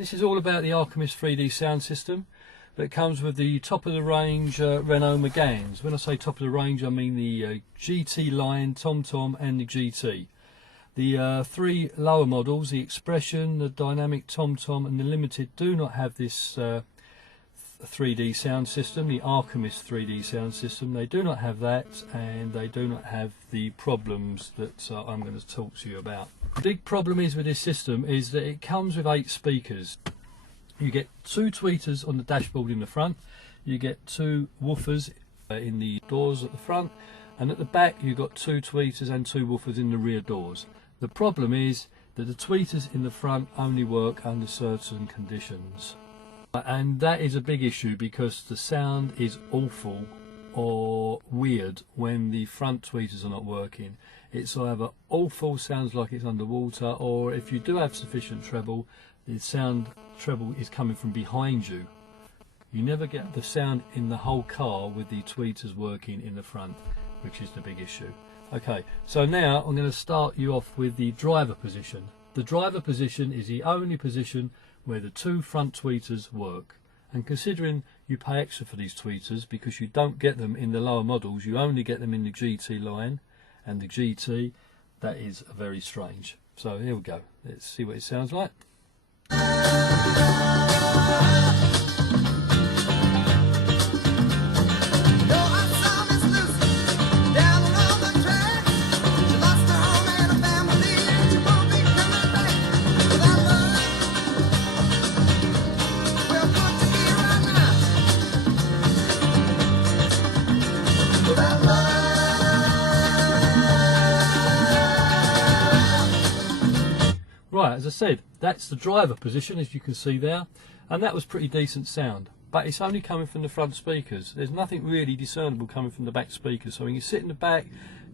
This is all about the Arkamys 3D sound system that comes with the top of the range Renault Meganes. When I say top of the range, I mean the GT line, TomTom and the GT. The three lower models, the Expression, the Dynamic TomTom and the Limited, do not have this 3D sound system, the Arkamys 3D sound system. They do not have that, and they do not have the problems that I'm going to talk to you about. The big problem is with this system is that it comes with 8 speakers. You get 2 tweeters on the dashboard in the front, you get 2 woofers in the doors at the front, and at the back you've got 2 tweeters and 2 woofers in the rear doors. The problem is that the tweeters in the front only work under certain conditions. And that is a big issue because the sound is awful or weird when the front tweeters are not working. It's either awful, sounds like it's underwater, or if you do have sufficient treble, the treble is coming from behind you. You never get the sound in the whole car with the tweeters working in the front, which is the big issue. Okay, so now I'm going to start you off with the driver position. The driver position is the only position where the 2 front tweeters work, and considering you pay extra for these tweeters because you don't get them in the lower models, you only get them in the GT line and the GT, that is very strange. So here we go, let's see what it sounds like. Right, as I said, that's the driver position, as you can see there, and that was pretty decent sound, but it's only coming from the front speakers. There's nothing really discernible coming from the back speakers, so when you sit in the back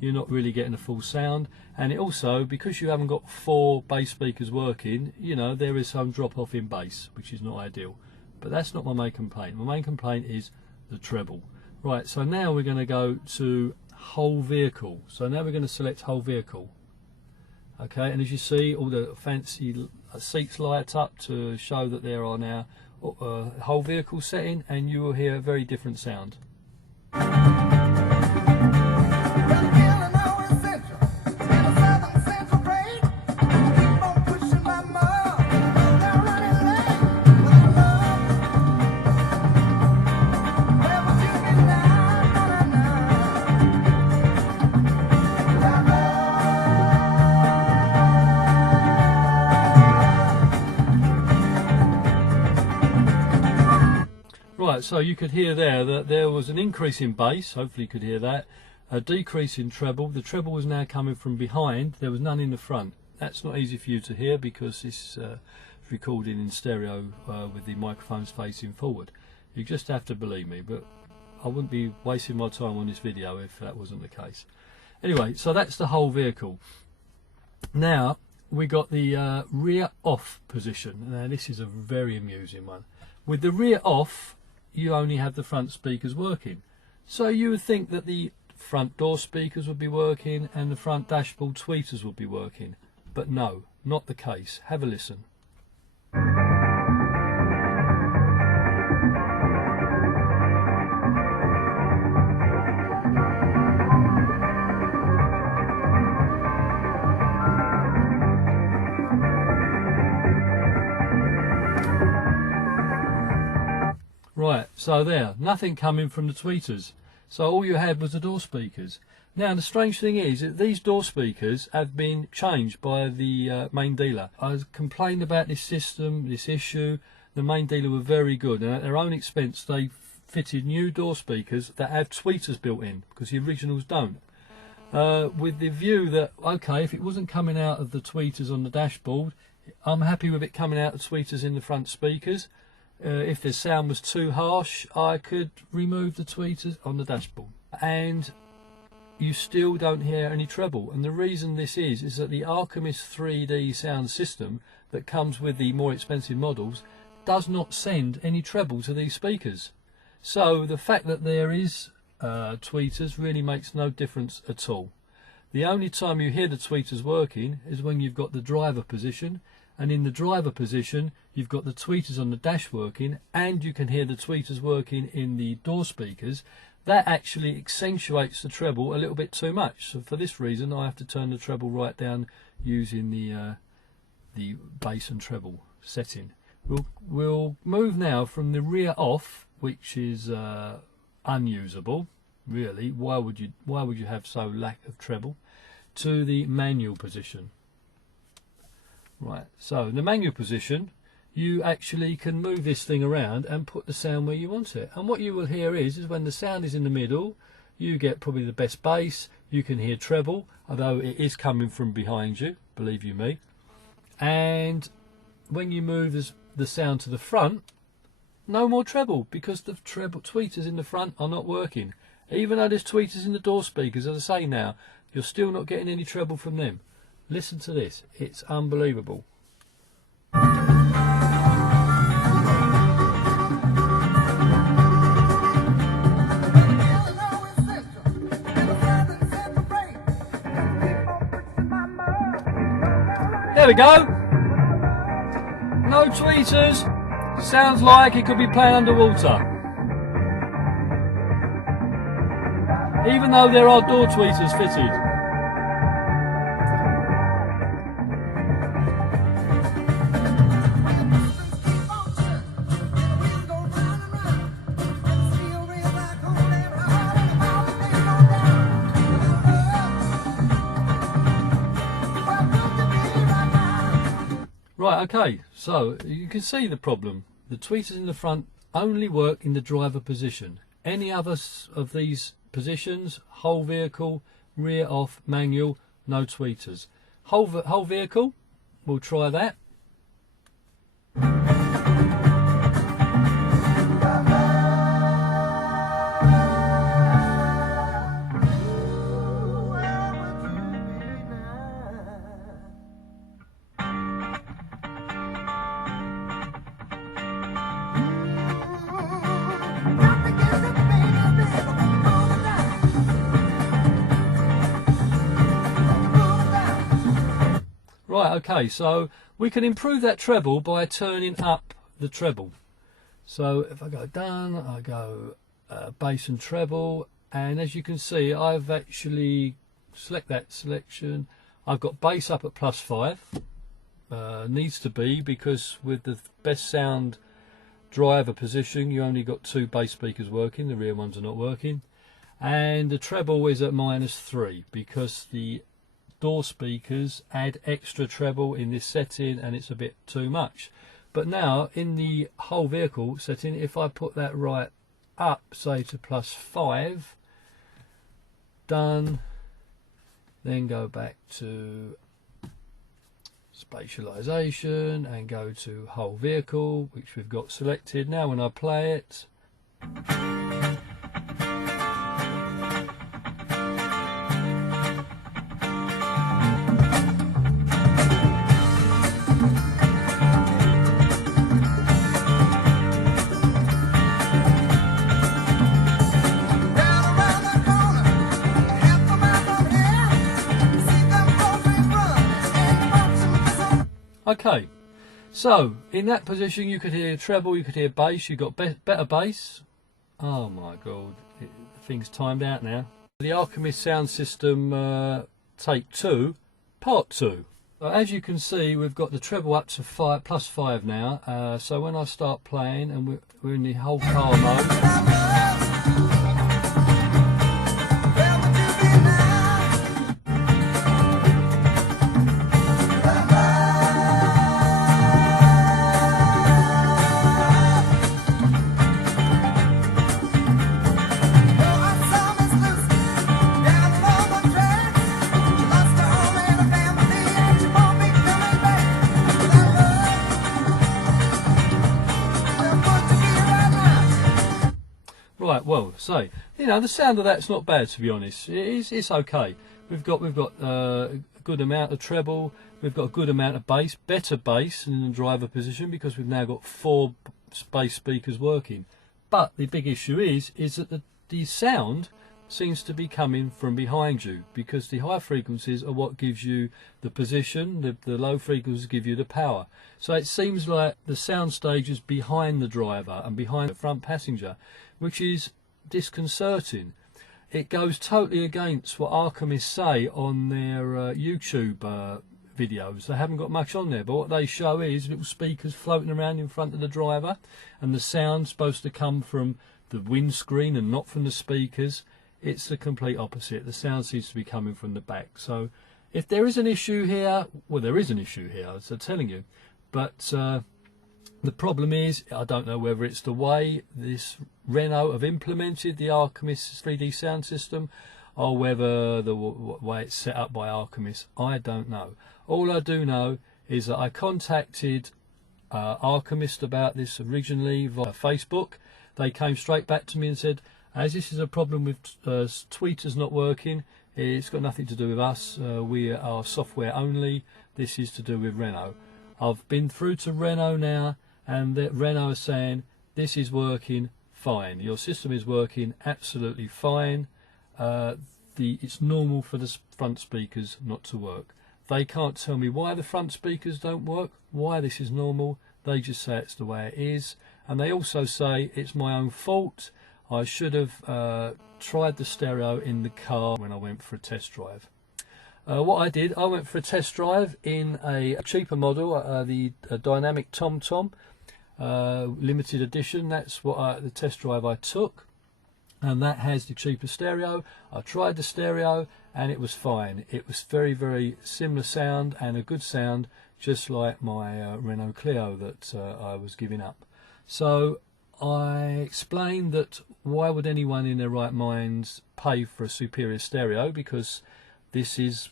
you're not really getting a full sound. And it also, because you haven't got 4 bass speakers working, you know, there is some drop off in bass, which is not ideal. But that's not my main complaint. My main complaint is the treble. Right, so now we're going to go to whole vehicle. So now we're going to select whole vehicle. Okay, and as you see, all the fancy seats light up to show that there are now whole vehicle setting, and you will hear a very different sound. Right, so you could hear there that there was an increase in bass, hopefully you could hear that, a decrease in treble. The treble was now coming from behind, there was none in the front. That's not easy for you to hear because it's recording in stereo with the microphones facing forward. You just have to believe me, but I wouldn't be wasting my time on this video if that wasn't the case. Anyway, so that's the whole vehicle. Now we got the rear off position. Now this is a very amusing one. With the rear off, you only have the front speakers working. So you would think that the front door speakers would be working and the front dashboard tweeters would be working. But no, not the case. Have a listen. Right, so there, nothing coming from the tweeters. So all you had was the door speakers. Now the strange thing is that these door speakers have been changed by the main dealer. I complained about this system, this issue. The main dealer were very good, and at their own expense they fitted new door speakers that have tweeters built in, because the originals don't. With the view that, okay, if it wasn't coming out of the tweeters on the dashboard, I'm happy with it coming out of tweeters in the front speakers. If the sound was too harsh, I could remove the tweeters on the dashboard, and you still don't hear any treble. And the reason this is that the Arkamys 3D sound system that comes with the more expensive models does not send any treble to these speakers. So the fact that there is tweeters really makes no difference at all. The only time you hear the tweeters working is when you've got the driver position, and in the driver position you've got the tweeters on the dash working, and you can hear the tweeters working in the door speakers. That actually accentuates the treble a little bit too much. So for this reason I have to turn the treble right down using the bass and treble setting. We'll move now from the rear off, which is unusable really. Why would you have so lack of treble, to the manual position. Right, so in the manual position you actually can move this thing around and put the sound where you want it, and what you will hear is when the sound is in the middle you get probably the best bass. You can hear treble, although it is coming from behind you, believe you me. And when you move the sound to the front, no more treble, because the treble tweeters in the front are not working. Even though there's tweeters in the door speakers, as I say now, you're still not getting any treble from them. Listen to this, it's unbelievable. There we go. No tweeters. Sounds like it could be playing underwater. Even though there are door tweeters fitted. Right, okay, so you can see the problem. The tweeters in the front only work in the driver position. Any other of these positions, whole vehicle, rear off, manual, no tweeters. Whole vehicle, we'll try that. Right, okay, so we can improve that treble by turning up the treble. So if I go down, I go bass and treble, and as you can see I've actually select that selection. I've got bass up at +5, needs to be, because with the best sound driver position you only got 2 bass speakers working, the rear ones are not working, and the treble is at -3 because the door speakers add extra treble in this setting and it's a bit too much. But now in the whole vehicle setting, if I put that right up, say to +5, done, then go back to spatialization and go to whole vehicle, which we've got selected. Now when I play it, okay, so in that position you could hear treble, you could hear bass, you got better bass. Oh my god, the thing's timed out now. The Arkamys sound system take 2, part 2. So as you can see we've got the treble up to +5 now, so when I start playing and we're in the whole car mode. Right, well, so you know the sound of that's not bad, to be honest. It's okay. We've got a good amount of treble. We've got a good amount of bass, better bass in the driver position because we've now got 4 bass speakers working. But the big issue is that the sound seems to be coming from behind you, because the high frequencies are what gives you the position, the low frequencies give you the power. So it seems like the sound stage is behind the driver and behind the front passenger, which is disconcerting. It goes totally against what Arkamys say on their YouTube videos. They haven't got much on there, but what they show is little speakers floating around in front of the driver, and the sound's supposed to come from the windscreen and not from the speakers. It's the complete opposite. The sound seems to be coming from the back. So if there is an issue here, well, there is an issue here, as I'm telling you, but the problem is, I don't know whether it's the way this Renault have implemented the Arkamys 3D sound system, or whether the way it's set up by Arkamys. I don't know. All I do know is that I contacted Arkamys about this originally via Facebook. They came straight back to me and said, as this is a problem with tweeters not working, it's got nothing to do with us. We are software only. This is to do with Renault. I've been through to Renault now, and Renault is saying this is working fine. Your system is working absolutely fine. It's normal for the front speakers not to work. They can't tell me why the front speakers don't work, why this is normal. They just say it's the way it is, and they also say it's my own fault. I should have tried the stereo in the car when I went for a test drive. What I did, I went for a test drive in a cheaper model, the Dynamic TomTom limited edition. That's what the test drive I took, and that has the cheaper stereo. I tried the stereo and it was fine. It was very, very similar sound and a good sound, just like my Renault Clio that I was giving up. So I explained that why would anyone in their right minds pay for a superior stereo, because this is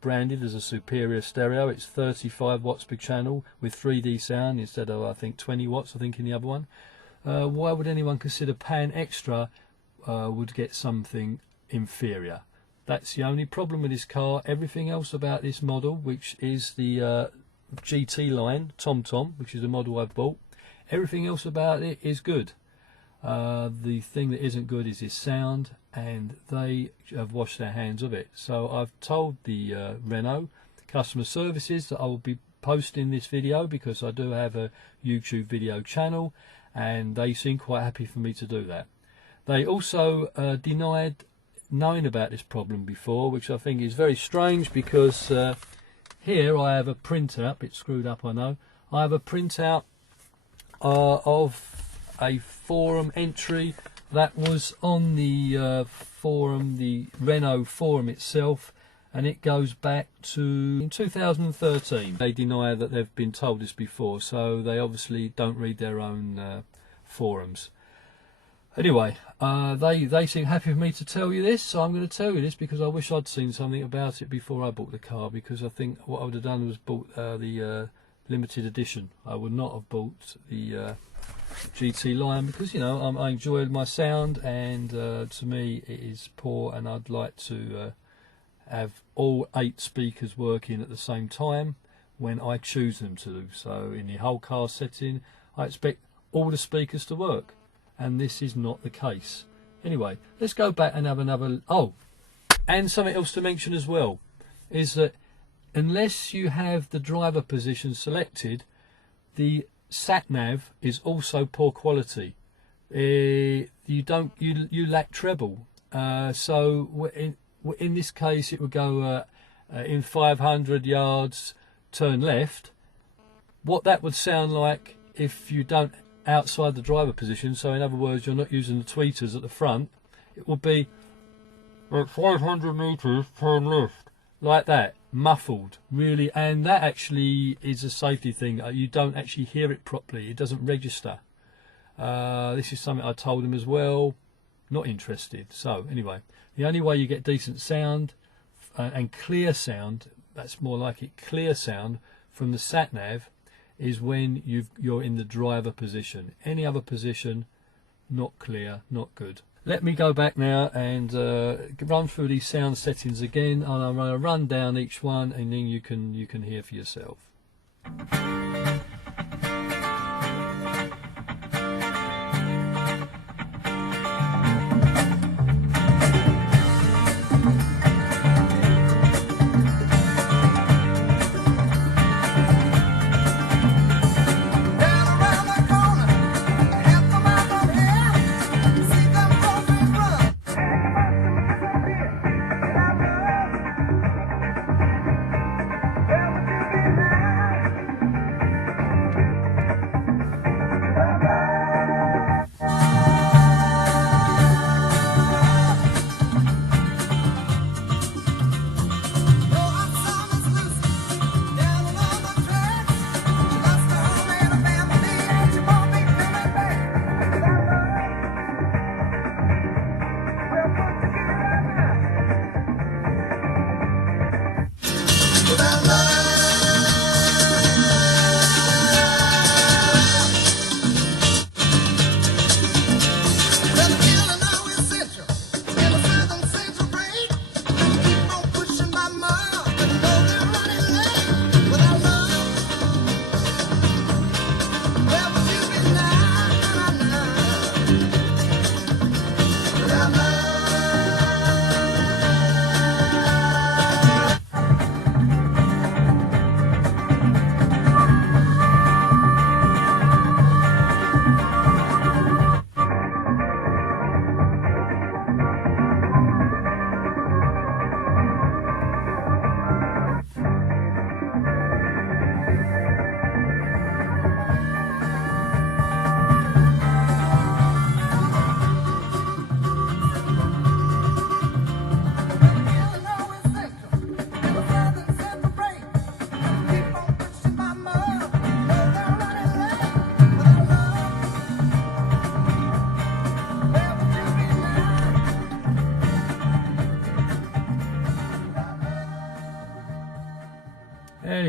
branded as a superior stereo. It's 35 watts per channel with 3D sound instead of, I think, 20 watts, I think, in the other one. Why would anyone consider paying extra would get something inferior? That's the only problem with this car. Everything else about this model, which is the GT line TomTom, which is the model I've bought, everything else about it is good. The thing that isn't good is this sound, and they have washed their hands of it. So I've told the Renault customer services that I will be posting this video, because I do have a YouTube video channel, and they seem quite happy for me to do that. They also denied knowing about this problem before, which I think is very strange, because here I have a printout. It's screwed up, I know. I have a printout of a forum entry that was on the forum, the Renault Forum itself, and it goes back to 2013. They deny that they've been told this before, so they obviously don't read their own forums. Anyway, they seem happy for me to tell you this, so I'm going to tell you this, because I wish I'd seen something about it before I bought the car, because I think what I would have done was bought the limited edition. I would not have bought the GT line, because, you know, I enjoyed my sound, and to me it is poor, and I'd like to have all 8 speakers working at the same time when I choose them to. So in the whole car setting, I expect all the speakers to work, and this is not the case. Anyway, let's go back and have another. Oh, and something else to mention as well is that unless you have the driver position selected, the sat nav is also poor quality. You lack treble. So in this case, it would go in 500 yards, turn left. What that would sound like if you don't outside the driver position, so in other words, you're not using the tweeters at the front, it would be at 500 meters, turn left, like that, muffled, really. And that actually is a safety thing. You don't actually hear it properly. It doesn't register. This is something I told him as well. Not interested. So anyway, the only way you get decent sound and clear sound, that's more like it, clear sound from the sat nav, is when you're in the driver position. Any other position, not clear, not good. Let me go back now and run through these sound settings again, and I'm going to run down each one, and then you can hear for yourself.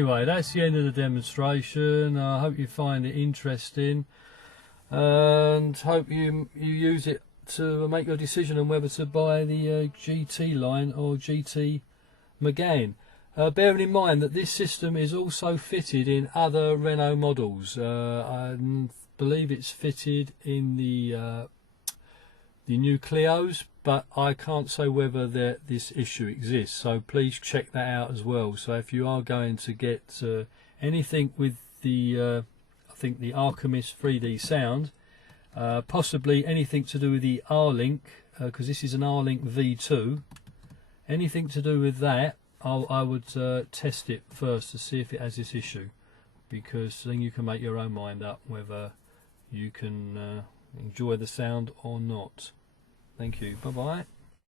anyway, that's the end of the demonstration. I hope you find it interesting, and hope you use it to make your decision on whether to buy the GT line or GT Megane. Bearing in mind that this system is also fitted in other Renault models. I believe it's fitted in the new Clios, but I can't say whether this issue exists, so please check that out as well. So if you are going to get anything with the I think the Arkamys 3D sound, possibly anything to do with the R-Link, because this is an R-Link V2, anything to do with that, I would test it first to see if it has this issue, because then you can make your own mind up whether you can enjoy the sound or not. Thank you. Bye bye.